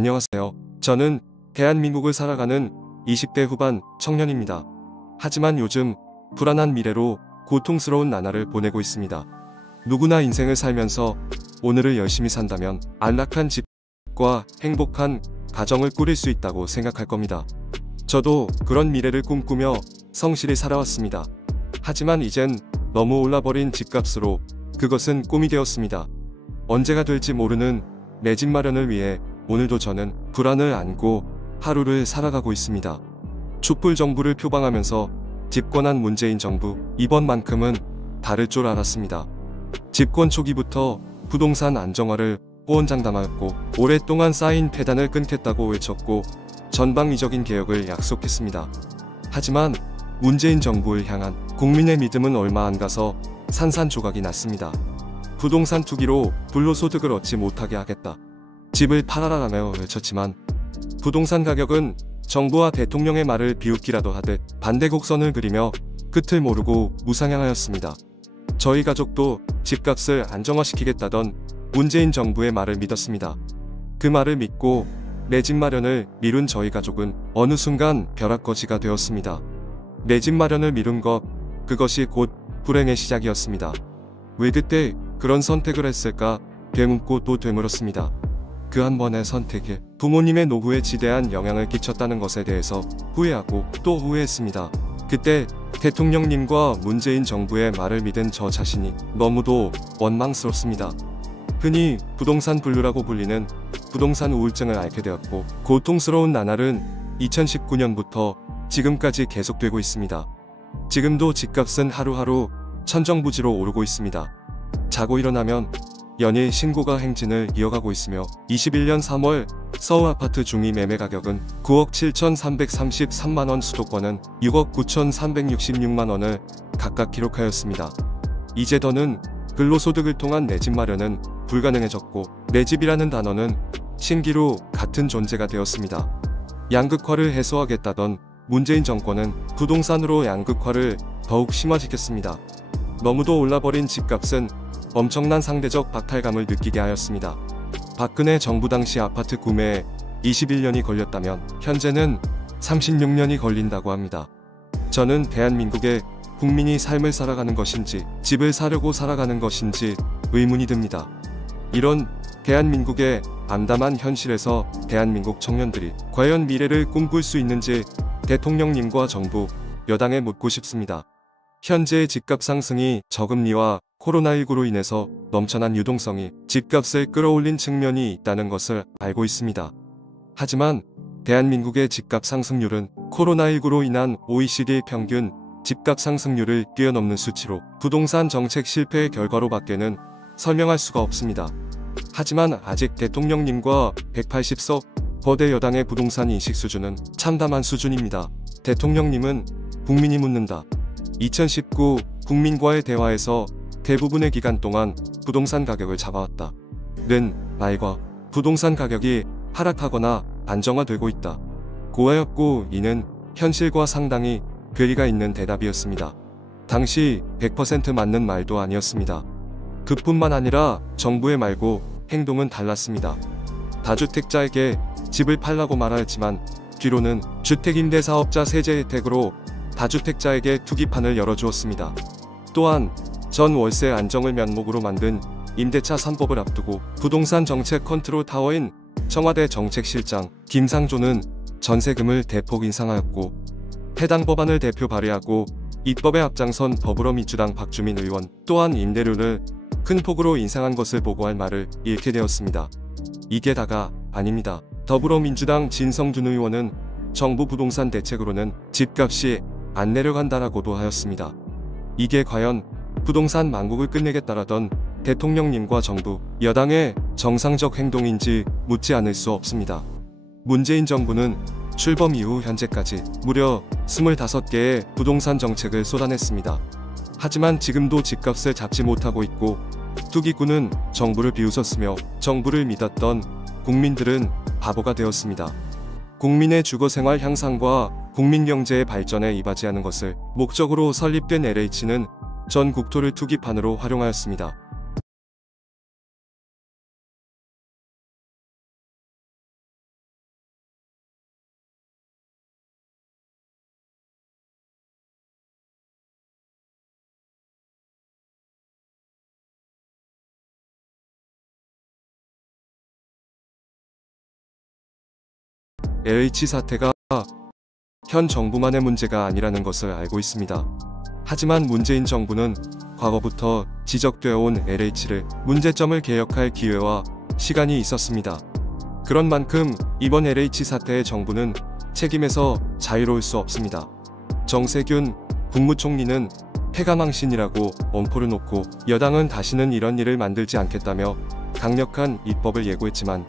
안녕하세요. 저는 대한민국을 살아가는 20대 후반 청년입니다. 하지만 요즘 불안한 미래로 고통스러운 나날을 보내고 있습니다. 누구나 인생을 살면서 오늘을 열심히 산다면 안락한 집과 행복한 가정을 꾸릴 수 있다고 생각할 겁니다. 저도 그런 미래를 꿈꾸며 성실히 살아왔습니다. 하지만 이젠 너무 올라버린 집값으로 그것은 꿈이 되었습니다. 언제가 될지 모르는 내 집 마련을 위해 오늘도 저는 불안을 안고 하루를 살아가고 있습니다. 촛불 정부를 표방하면서 집권한 문재인 정부, 이번만큼은 다를 줄 알았습니다. 집권 초기부터 부동산 안정화를 호언장담하였고 오랫동안 쌓인 폐단을 끊겠다고 외쳤고 전방위적인 개혁을 약속했습니다. 하지만 문재인 정부를 향한 국민의 믿음은 얼마 안 가서 산산조각이 났습니다. 부동산 투기로 불로소득을 얻지 못하게 하겠다. 집을 팔아라라며 외쳤지만 부동산 가격은 정부와 대통령의 말을 비웃기라도 하듯 반대곡선을 그리며 끝을 모르고 무상향하였습니다. 저희 가족도 집값을 안정화시키겠다던 문재인 정부의 말을 믿었습니다. 그 말을 믿고 내 집 마련을 미룬 저희 가족은 어느 순간 벼락거지가 되었습니다. 내 집 마련을 미룬 것, 그것이 곧 불행의 시작이었습니다. 왜 그때 그런 선택을 했을까 되묻고 또 되물었습니다. 그 한 번의 선택이 부모님의 노후에 지대한 영향을 끼쳤다는 것에 대해서 후회하고 또 후회했습니다. 그때 대통령님과 문재인 정부의 말을 믿은 저 자신이 너무도 원망스럽습니다. 흔히 부동산 분류라고 불리는 부동산 우울증을 앓게 되었고 고통스러운 나날은 2019년부터 지금까지 계속되고 있습니다. 지금도 집값은 하루하루 천정부지로 오르고 있습니다. 자고 일어나면 연일 신고가 행진을 이어가고 있으며 21년 3월 서울 아파트 중위 매매 가격은 9억 7,333만원, 수도권은 6억 9,366만원을 각각 기록하였습니다. 이제 더는 근로소득을 통한 내 집 마련은 불가능해졌고 내 집이라는 단어는 신기루 같은 존재가 되었습니다. 양극화를 해소하겠다던 문재인 정권은 부동산으로 양극화를 더욱 심화시켰습니다. 너무도 올라버린 집값은 엄청난 상대적 박탈감을 느끼게 하였습니다. 박근혜 정부 당시 아파트 구매에 21년이 걸렸다면 현재는 36년이 걸린다고 합니다. 저는 대한민국의 국민이 삶을 살아가는 것인지 집을 사려고 살아가는 것인지 의문이 듭니다. 이런 대한민국의 암담한 현실에서 대한민국 청년들이 과연 미래를 꿈꿀 수 있는지 대통령님과 정부, 여당에 묻고 싶습니다. 현재의 집값 상승이 저금리와 코로나19로 인해서 넘쳐난 유동성이 집값을 끌어올린 측면이 있다는 것을 알고 있습니다. 하지만 대한민국의 집값 상승률은 코로나19로 인한 OECD 평균 집값 상승률을 뛰어넘는 수치로 부동산 정책 실패의 결과로 밖에는 설명할 수가 없습니다. 하지만 아직 대통령님과 180석 거대 여당의 부동산 인식 수준은 참담한 수준입니다. 대통령님은 국민이 묻는다. 2019 국민과의 대화에서 대부분의 기간 동안 부동산 가격을 잡아왔다. 는 말과 부동산 가격이 하락하거나 안정화되고 있다. 고하였고 이는 현실과 상당히 괴리가 있는 대답이었습니다. 당시 100% 맞는 말도 아니었습니다. 그뿐만 아니라 정부의 말고 행동은 달랐습니다. 다주택자에게 집을 팔라고 말하였지만 뒤로는 주택임대사업자 세제 혜택으로 다주택자에게 투기판을 열어주었습니다. 또한 전 월세 안정을 면목으로 만든 임대차 3법을 앞두고 부동산 정책 컨트롤 타워인 청와대 정책실장 김상조는 전세금을 대폭 인상하였고 해당 법안을 대표 발의하고 입법에 앞장선 더불어민주당 박주민 의원 또한 임대료를 큰 폭으로 인상한 것을 보고할 말을 잃게 되었습니다. 이게 다가 아닙니다. 더불어민주당 진성준 의원은 정부 부동산 대책으로는 집값이 안 내려간다라고도 하였습니다. 이게 과연 부동산 망국을 끝내겠다라던 대통령님과 정부, 여당의 정상적 행동인지 묻지 않을 수 없습니다. 문재인 정부는 출범 이후 현재까지 무려 25개의 부동산 정책을 쏟아냈습니다. 하지만 지금도 집값을 잡지 못하고 있고 투기꾼은 정부를 비웃었으며 정부를 믿었던 국민들은 바보가 되었습니다. 국민의 주거생활 향상과 국민경제의 발전에 이바지하는 것을 목적으로 설립된 LH는 전 국토를 투기판으로 활용하였습니다. LH 사태가 현 정부만의 문제가 아니라는 것을 알고 있습니다. 하지만 문재인 정부는 과거부터 지적되어 온 LH를 문제점을 개혁할 기회와 시간이 있었습니다. 그런 만큼 이번 LH 사태의 정부는 책임에서 자유로울 수 없습니다. 정세균 국무총리는 폐가망신이라고 엄포를 놓고 여당은 다시는 이런 일을 만들지 않겠다며 강력한 입법을 예고했지만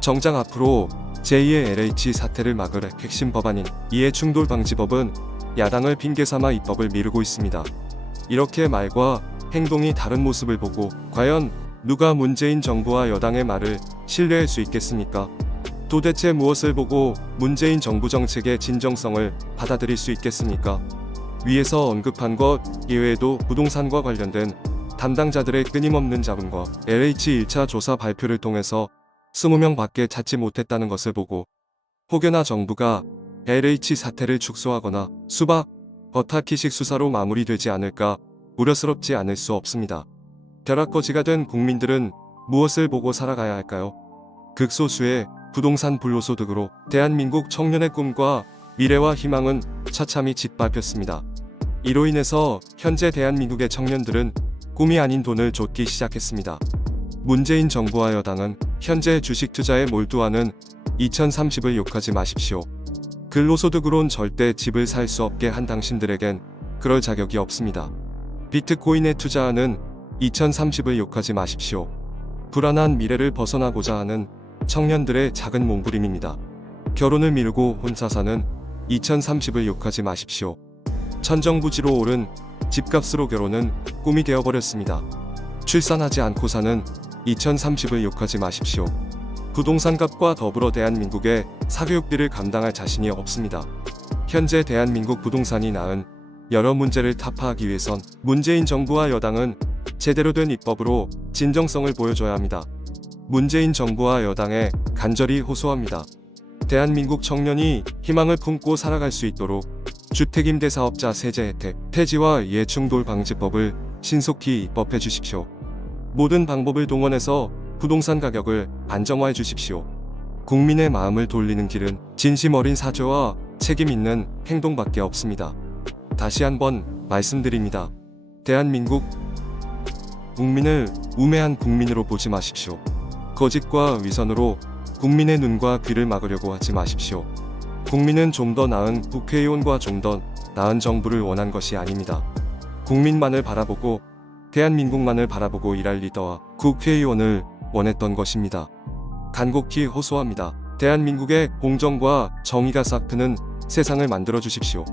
정작 앞으로 제2의 LH 사태를 막을 핵심 법안인 이해충돌방지법은 야당을 핑계삼아 입법을 미루고 있습니다. 이렇게 말과 행동이 다른 모습을 보고 과연 누가 문재인 정부와 여당의 말을 신뢰할 수 있겠습니까? 도대체 무엇을 보고 문재인 정부 정책의 진정성을 받아들일 수 있겠습니까? 위에서 언급한 것 이외에도 부동산과 관련된 담당자들의 끊임없는 잡음과 LH 1차 조사 발표를 통해서 20명 밖에 찾지 못했다는 것을 보고 혹여나 정부가 LH 사태를 축소하거나 수박, 버타키식 수사로 마무리되지 않을까 우려스럽지 않을 수 없습니다. 벼락거지가 된 국민들은 무엇을 보고 살아가야 할까요? 극소수의 부동산 불로소득으로 대한민국 청년의 꿈과 미래와 희망은 처참히 짓밟혔습니다. 이로 인해서 현재 대한민국의 청년들은 꿈이 아닌 돈을 쫓기 시작했습니다. 문재인 정부와 여당은 현재 주식 투자에 몰두하는 2030을 욕하지 마십시오. 근로소득으론 절대 집을 살 수 없게 한 당신들에겐 그럴 자격이 없습니다. 비트코인에 투자하는 2030을 욕하지 마십시오. 불안한 미래를 벗어나고자 하는 청년들의 작은 몸부림입니다. 결혼을 미루고 혼자 사는 2030을 욕하지 마십시오. 천정부지로 오른 집값으로 결혼은 꿈이 되어버렸습니다. 출산하지 않고 사는 2030을 욕하지 마십시오. 부동산값과 더불어 대한민국의 사교육비를 감당할 자신이 없습니다. 현재 대한민국 부동산이 낳은 여러 문제를 타파하기 위해선 문재인 정부와 여당은 제대로 된 입법으로 진정성을 보여줘야 합니다. 문재인 정부와 여당에 간절히 호소합니다. 대한민국 청년이 희망을 품고 살아갈 수 있도록 주택임대사업자 세제 혜택 폐지와 이해충돌방지법을 신속히 입법해 주십시오. 모든 방법을 동원해서 부동산 가격을 안정화해 주십시오. 국민의 마음을 돌리는 길은 진심 어린 사죄와 책임 있는 행동밖에 없습니다. 다시 한번 말씀드립니다. 대한민국 국민을 우매한 국민으로 보지 마십시오. 거짓과 위선으로 국민의 눈과 귀를 막으려고 하지 마십시오. 국민은 좀 더 나은 국회의원과 좀 더 나은 정부를 원한 것이 아닙니다. 국민만을 바라보고 대한민국만을 바라보고 일할 리더와 국회의원을 원했던 것입니다. 간곡히 호소합니다. 대한민국의 공정과 정의가 싹트는 세상을 만들어 주십시오.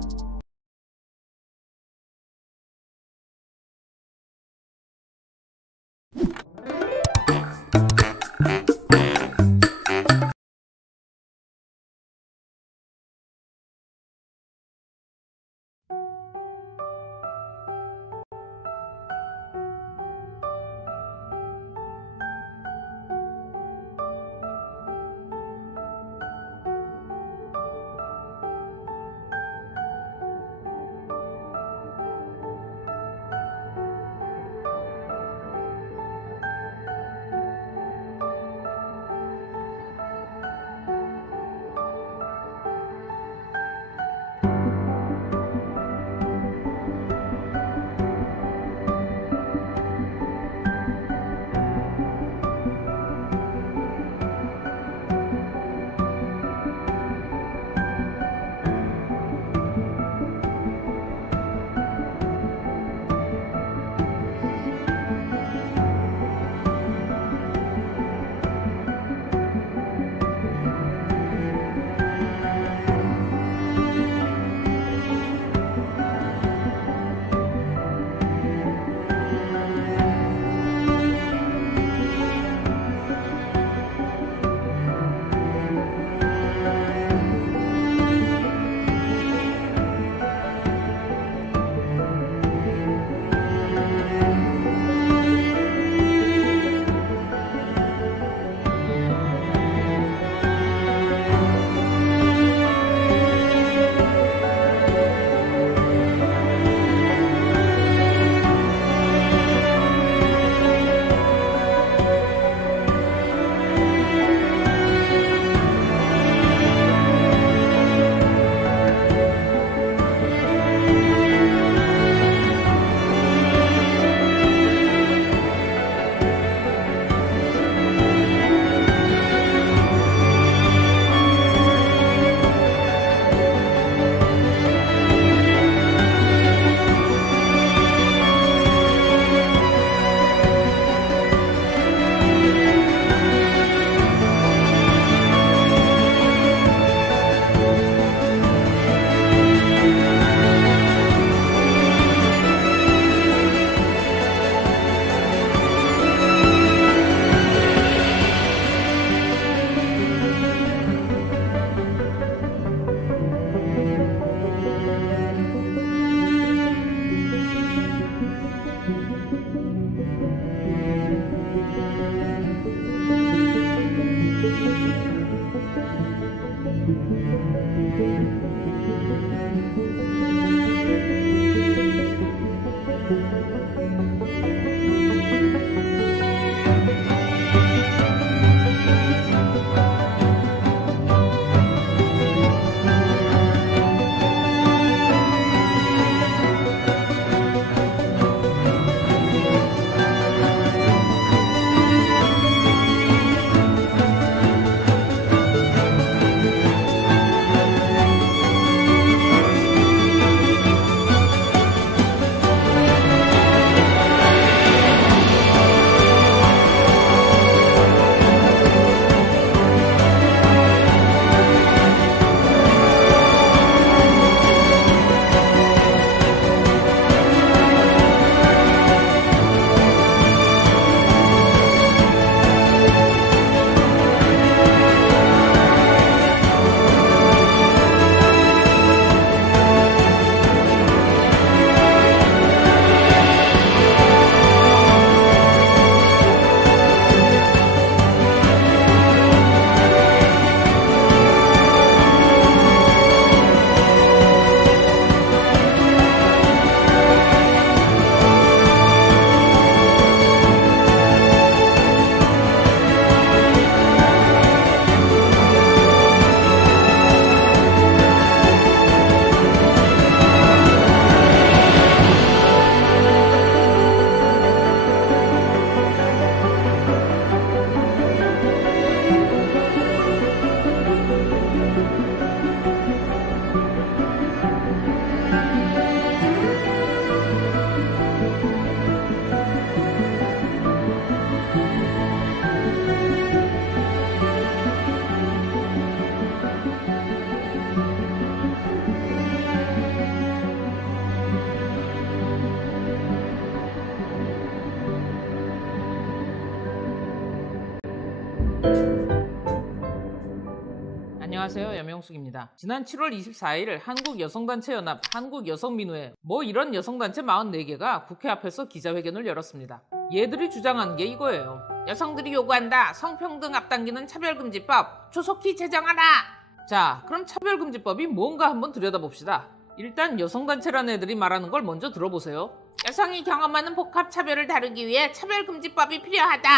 안녕하세요, 염영숙입니다. 지난 7월 24일 한국여성단체연합, 한국여성민우회 이런 여성단체 44개가 국회 앞에서 기자회견을 열었습니다. 얘들이 주장하는 게 이거예요. 여성들이 요구한다. 성평등 앞당기는 차별금지법 조속히 제정하라. 자, 그럼 차별금지법이 뭔가 한번 들여다봅시다. 일단 여성단체라는 애들이 말하는 걸 먼저 들어보세요. 여성이 경험하는 복합차별을 다루기 위해 차별금지법이 필요하다.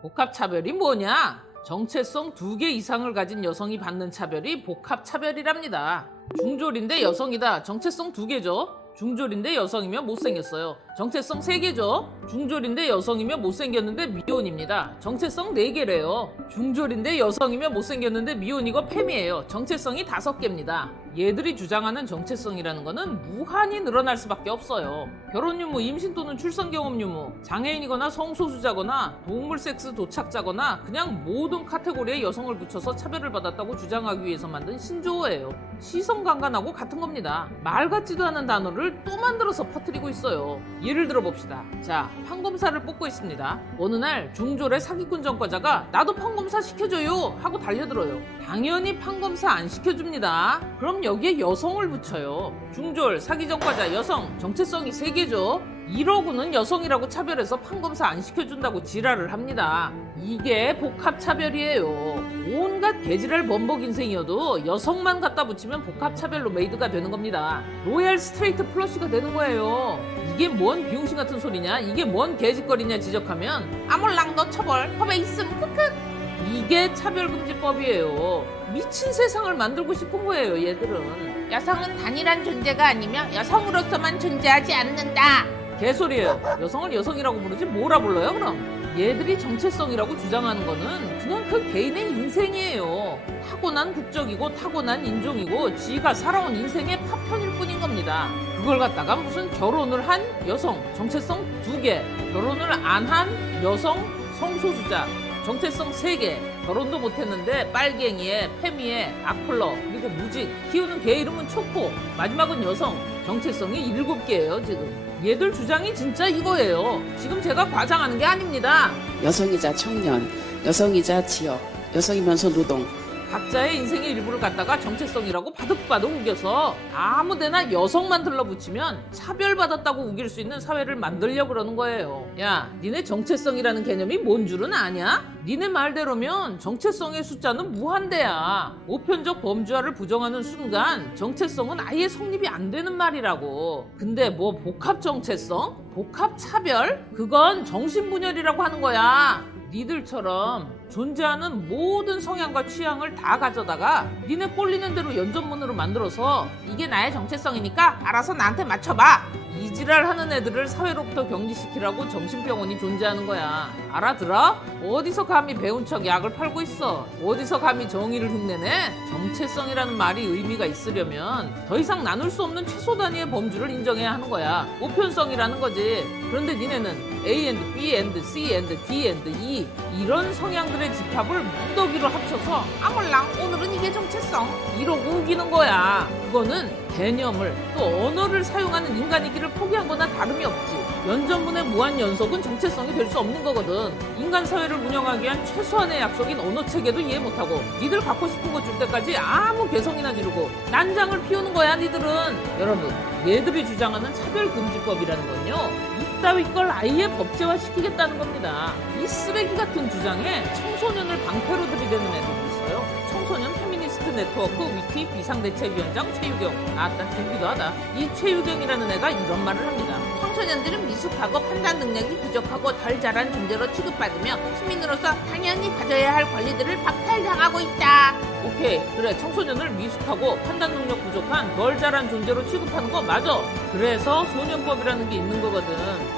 복합차별이 뭐냐? 정체성 2개 이상을 가진 여성이 받는 차별이 복합차별이랍니다. 중졸인데 여성이다. 정체성 2개죠. 중졸인데 여성이면 못생겼어요. 정체성 3개죠. 중졸인데 여성이면 못생겼는데 미혼입니다. 정체성 4개래요. 중졸인데 여성이면 못생겼는데 미혼이고 팸이에요. 정체성이 5개입니다. 얘들이 주장하는 정체성이라는 거는 무한히 늘어날 수밖에 없어요. 결혼 유무, 임신 또는 출산 경험 유무, 장애인이거나 성소수자거나 동물 섹스 도착자거나 그냥 모든 카테고리에 여성을 붙여서 차별을 받았다고 주장하기 위해서 만든 신조어예요. 시선강간하고 같은 겁니다. 말 같지도 않은 단어를 또 만들어서 퍼뜨리고 있어요. 예를 들어봅시다. 자, 판검사를 뽑고 있습니다. 어느 날 중졸의 사기꾼 전과자가 나도 판검사 시켜줘요 하고 달려들어요. 당연히 판검사 안 시켜줍니다. 그럼 여기에 여성을 붙여요. 중졸, 사기 전과자, 여성, 정체성이 3개죠. 이러고는 여성이라고 차별해서 판검사 안 시켜준다고 지랄을 합니다. 이게 복합차별이에요. 온갖 개지랄 범벅 인생이어도 여성만 갖다 붙이면 복합차별로 메이드가 되는 겁니다. 로얄 스트레이트 플러시가 되는 거예요. 이게 뭔 비용신 같은 소리냐? 이게 뭔 개짓거리냐 지적하면 아몰랑 너 처벌, 법에 있음 크크. 이게 차별금지법이에요. 미친 세상을 만들고 싶은 거예요, 얘들은. 여성은 단일한 존재가 아니며 여성으로서만 존재하지 않는다. 개소리예요. 여성을 여성이라고 부르지 뭐라 불러요, 그럼? 얘들이 정체성이라고 주장하는 거는 그냥 그 개인의 인생이에요. 타고난 국적이고 타고난 인종이고 지가 살아온 인생의 파편일 뿐인 겁니다. 그걸 갖다가 무슨 결혼을 한 여성, 정체성 2개, 결혼을 안 한 여성, 성소수자, 정체성 3개, 결혼도 못했는데 빨갱이에, 페미에, 악플러, 그리고 무직, 키우는 개 이름은 초코, 마지막은 여성, 정체성이 7개예요 지금. 얘들 주장이 진짜 이거예요. 지금 제가 과장하는 게 아닙니다. 여성이자 청년, 여성이자 지역, 여성이면서 노동. 각자의 인생의 일부를 갖다가 정체성이라고 바득바득 우겨서 아무데나 여성만 들러붙이면 차별받았다고 우길 수 있는 사회를 만들려고 그러는 거예요. 야, 니네 정체성이라는 개념이 뭔 줄은 아냐? 니네 말대로면 정체성의 숫자는 무한대야. 보편적 범주화를 부정하는 순간 정체성은 아예 성립이 안 되는 말이라고. 근데 뭐 복합 정체성? 복합 차별? 그건 정신분열이라고 하는 거야. 니들처럼 존재하는 모든 성향과 취향을 다 가져다가 니네 꼴리는 대로 연전문으로 만들어서 이게 나의 정체성이니까 알아서 나한테 맞춰봐. 이 지랄 하는 애들을 사회로부터 격리시키라고 정신병원이 존재하는 거야. 알아들어? 어디서 감히 배운 척 약을 팔고 있어? 어디서 감히 정의를 흉내내? 정체성이라는 말이 의미가 있으려면 더 이상 나눌 수 없는 최소 단위의 범주를 인정해야 하는 거야. 보편성이라는 거지. 그런데 니네는 A and B and C and D and E 이런 성향들의 집합을 무더기로 합쳐서 아몰랑 오늘은 이게 정체성 이러고 우기는 거야. 그거는 개념을 또 언어를 사용하는 인간이기를 포기한 거나 다름이 없지. 연전문의 무한 연속은 정체성이 될 수 없는 거거든. 인간 사회를 운영하기 위한 최소한의 약속인 언어 체계도 이해 못하고 니들 갖고 싶은 거 줄 때까지 아무 개성이나 지르고 난장을 피우는 거야 니들은. 여러분, 얘들이 주장하는 차별금지법이라는 건요, 이따위 걸 아예 법제화시키겠다는 겁니다. 이 쓰레기 같은 주장에 청소년을 방패로 들이대는 애들도 있어요. 청소년 페미니스트 네트워크 위티 비상대책위원장 최유경. 아따 들기도 하다. 이 최유경이라는 애가 이런 말을 합니다. 청소년들은 미숙하고 판단 능력이 부족하고 덜 자란 존재로 취급받으며 시민으로서 당연히 가져야 할 권리들을 박탈당하고 있다. 오케이, 그래, 청소년을 미숙하고 판단 능력 부족한 덜 자란 존재로 취급하는 거 맞아. 그래서 소년법이라는 게 있는 거거든.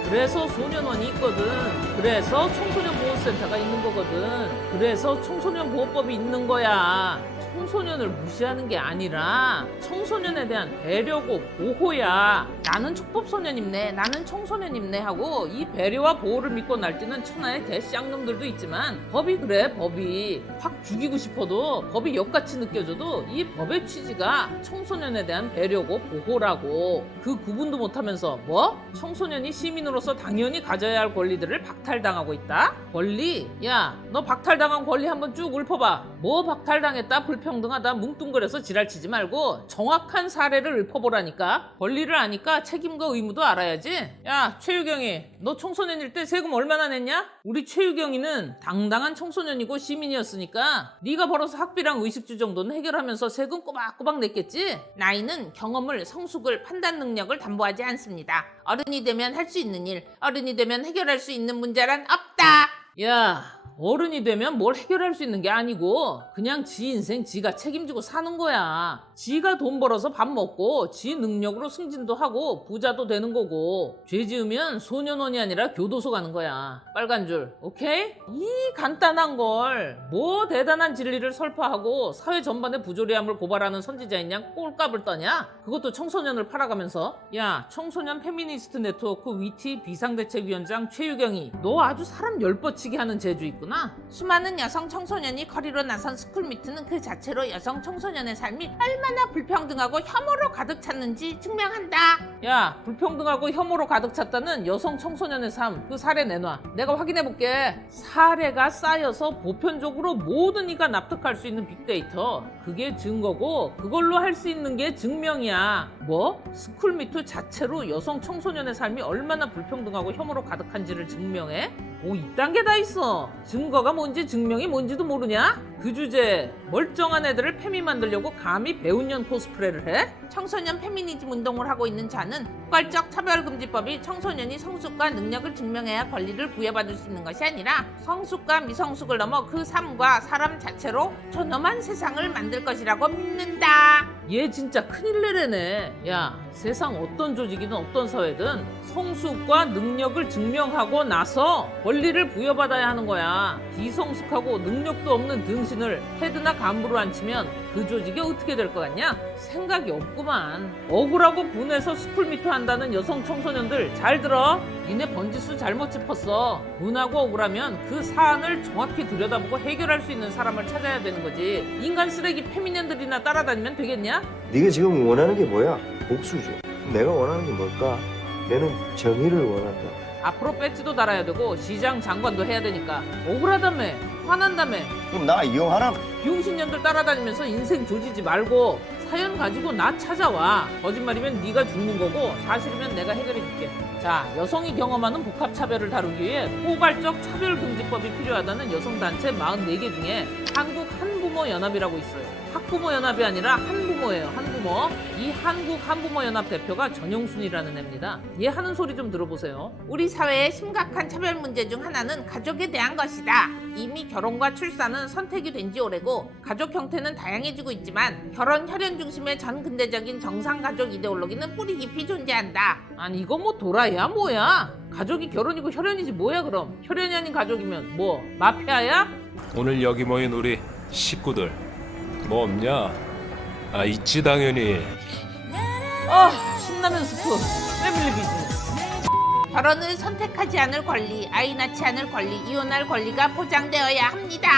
그래서 소년원이 있거든. 그래서 청소년 보호센터가 있는 거거든. 그래서 청소년 보호법이 있는 거야. 청소년을 무시하는 게 아니라 청소년에 대한 배려고 보호야. 나는 촉법소년입네, 나는 청소년입네 하고 이 배려와 보호를 믿고 날뛰는 천하의 개쌍놈들도 있지만 법이 그래. 법이 확 죽이고 싶어도, 법이 역같이 느껴져도 이 법의 취지가 청소년에 대한 배려고 보호라고. 그 구분도 못하면서 뭐? 청소년이 시민으로서 당연히 가져야 할 권리들을 박탈당하고 있다? 권리? 야, 너 박탈당한 권리 한번 쭉 읊어봐. 뭐 박탈당했다 불평등하다 뭉뚱그려서 지랄치지 말고 정확한 사례를 읊어보라니까. 권리를 아니까 책임과 의무도 알아야지. 야 최유경이, 너 청소년일 때 세금 얼마나 냈냐? 우리 최유경이는 당당한 청소년이고 시민이었으니까 네가 벌어서 학비랑 의식주 정도는 해결하면서 세금 꼬박꼬박 냈겠지? 나이는 경험을, 성숙을, 판단 능력을 담보하지 않습니다. 어른이 되면 할 수 있는 일, 어른이 되면 해결할 수 있는 문제란 없다. 야, 어른이 되면 뭘 해결할 수 있는 게 아니고 그냥 지 인생 지가 책임지고 사는 거야. 지가 돈 벌어서 밥 먹고 지 능력으로 승진도 하고 부자도 되는 거고, 죄 지으면 소년원이 아니라 교도소 가는 거야. 빨간 줄, 오케이? 이 간단한 걸 뭐 대단한 진리를 설파하고 사회 전반의 부조리함을 고발하는 선지자인 양 꼴값을 떠냐? 그것도 청소년을 팔아가면서. 야, 청소년 페미니스트 네트워크 위티 비상대책위원장 최유경이, 너 아주 사람 열뻗치게 하는 재주 있구나. 수많은 여성 청소년이 거리로 나선 스쿨미트는 그 자체로 여성 청소년의 삶이 얼마나 불평등하고 혐오로 가득 찼는지 증명한다. 야, 불평등하고 혐오로 가득 찼다는 여성 청소년의 삶, 그 사례 내놔. 내가 확인해볼게. 사례가 쌓여서 보편적으로 모든 이가 납득할 수 있는 빅데이터, 그게 증거고 그걸로 할 수 있는 게 증명이야. 뭐? 스쿨미투 자체로 여성 청소년의 삶이 얼마나 불평등하고 혐오로 가득한지를 증명해? 오, 이딴 게 다 있어. 증거가 뭔지 증명이 뭔지도 모르냐? 그 주제에 멀쩡한 애들을 페미 만들려고 감히 배운년 코스프레를 해? 청소년 페미니즘 운동을 하고 있는 자는 포괄적 차별금지법이 청소년이 성숙과 능력을 증명해야 권리를 부여받을 수 있는 것이 아니라 성숙과 미성숙을 넘어 그 삶과 사람 자체로 존엄한 세상을 만들 것이라고 믿는다. 얘 진짜 큰일 내래네. 야, 세상 어떤 조직이든 어떤 사회든 성숙과 능력을 증명하고 나서 권리를 부여받아야 하는 거야. 비성숙하고 능력도 없는 등신을 헤드나 간부로 앉히면 그 조직이 어떻게 될 것 같냐? 생각이 없구만. 억울하고 분해서 스쿨미트 한다는 여성 청소년들 잘 들어. 니네 번지수 잘못 짚었어. 분하고 억울하면 그 사안을 정확히 들여다보고 해결할 수 있는 사람을 찾아야 되는 거지. 인간 쓰레기 페미년들이나 따라다니면 되겠냐? 네가 지금 원하는 게 뭐야? 복수죠. 내가 원하는 게 뭘까? 내는 정의를 원한다. 앞으로 배지도 달아야 되고 시장 장관도 해야 되니까 억울하다며, 화난다며. 그럼 나 이용하라. 비용신년들 따라다니면서 인생 조지지 말고 사연 가지고 나 찾아와. 거짓말이면 네가 죽는 거고 사실이면 내가 해결해줄게. 자, 여성이 경험하는 복합차별을 다루기 위해 포괄적 차별금지법이 필요하다는 여성단체 44개 중에 한국 한부모연합이라고 있어요. 학부모연합이 아니라 한부모예요. 한부모. 이 한국 한부모연합 대표가 전영순이라는 애입니다. 얘 하는 소리 좀 들어보세요. 우리 사회의 심각한 차별 문제 중 하나는 가족에 대한 것이다. 이미 결혼과 출산은 선택이 된 지 오래고 가족 형태는 다양해지고 있지만 결혼 혈연 중심의 전 근대적인 정상가족 이데올로기는 뿌리 깊이 존재한다. 아니 이거 뭐 도라이야 뭐야? 가족이 결혼이고 혈연이지 뭐야 그럼? 혈연이 아닌 가족이면 뭐 마피아야? 오늘 여기 모인 우리 식구들 뭐 없냐? 아 있지 당연히. 신라면 스프 패밀리 비즈니스. 결혼을 선택하지 않을 권리, 아이 낳지 않을 권리, 이혼할 권리가 보장되어야 합니다.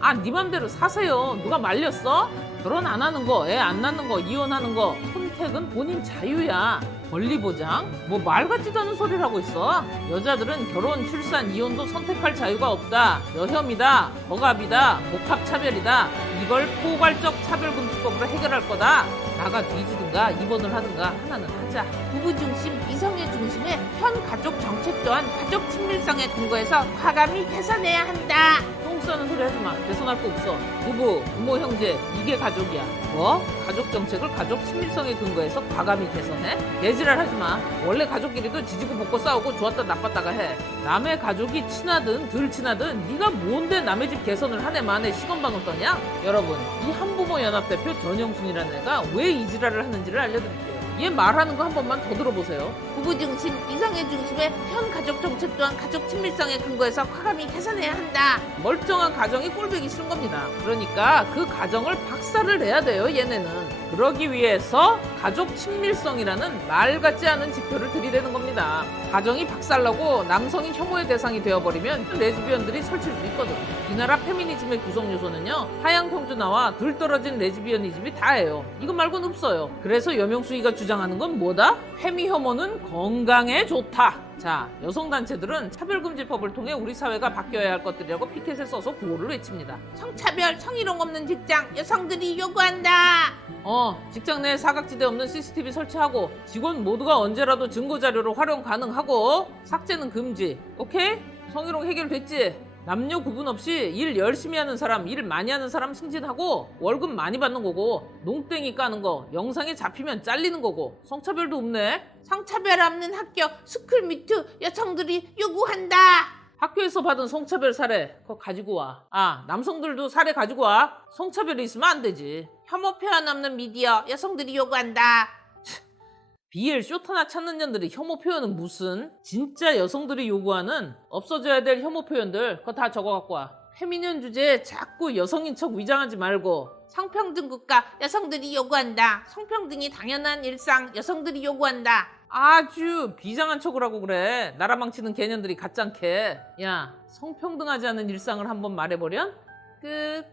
아, 네 맘대로 사세요. 누가 말렸어? 결혼 안 하는 거, 애 안 낳는 거, 이혼하는 거 선택은 본인 자유야. 권리 보장? 뭐 말 같지도 않은 소리를 하고 있어. 여자들은 결혼, 출산, 이혼도 선택할 자유가 없다. 여혐이다, 억압이다, 복합차별이다. 이걸 포괄적 차별금지법으로 해결할 거다. 나가 뒤지든가 입원을 하든가 하나는 하자. 부부 중심, 이성애 중심의 현 가족 정책 또한 가족 친밀성에 근거해서 과감히 개선해야 한다. 똥 싸는 소리 하지 마. 개선할 거 없어. 부부, 부모, 형제 이게 가족이야. 뭐? 가족 정책을 가족 친밀성에 근거해서 과감히 개선해? 개지랄 하지 마. 원래 가족끼리도 지지고 볶고 싸우고 좋았다 나빴다가 해. 남의 가족이 친하든 덜 친하든 네가 뭔데 남의 집 개선을 한 해 만에 시건방을 떠냐? 여러분, 이 한부모연합 대표 전영순이라는 애가 왜 이 지랄을 하는지를 알려드릴게요. 얘 말하는 거 한 번만 더 들어보세요. 부부 중심, 이성애 중심의 현 가족 정책 또한 가족 친밀성에 근거해서 과감히 개선해야 한다. 멀쩡한 가정이 꼴보기 싫은 겁니다. 그러니까 그 가정을 박살을 내야 돼요, 얘네는. 그러기 위해서 가족 친밀성이라는 말 같지 않은 지표를 들이대는 겁니다. 가정이 박살나고 남성이 혐오의 대상이 되어버리면 레즈비언들이 설칠 수 있거든. 이 나라 페미니즘의 구성 요소는요, 하향 평준화와 덜 떨어진 레즈비언이즘이 다예요. 이거 말고는 없어요. 그래서 여명수이가 주장하는 건 뭐다? 페미 혐오는 건강에 좋다. 자, 여성단체들은 차별금지법을 통해 우리 사회가 바뀌어야 할 것들이라고 피켓에 써서 구호를 외칩니다. 성차별, 성희롱 없는 직장 여성들이 요구한다. 직장 내에 사각지대 없는 CCTV 설치하고 직원 모두가 언제라도 증거자료로 활용 가능하고 삭제는 금지. 오케이? 성희롱 해결됐지? 남녀 구분 없이 일 열심히 하는 사람, 일 많이 하는 사람 승진하고 월급 많이 받는 거고 농땡이 까는 거 영상에 잡히면 잘리는 거고 성차별도 없네. 성차별 없는 학교 스쿨미투 여성들이 요구한다. 학교에서 받은 성차별 사례 그거 가지고 와. 남성들도 사례 가지고 와. 성차별이 있으면 안 되지. 혐오 표현 없는 미디어 여성들이 요구한다. BL 쇼트나 찾는 년들이 혐오 표현은 무슨? 진짜 여성들이 요구하는 없어져야 될 혐오 표현들 그거 다 적어 갖고 와. 페미니언 주제에 자꾸 여성인 척 위장하지 말고. 성평등 국가 여성들이 요구한다. 성평등이 당연한 일상 여성들이 요구한다. 아주 비장한 척을 하고 그래. 나라 망치는 개년들이 가짠게. 야, 성평등하지 않은 일상을 한번 말해보련? 끝.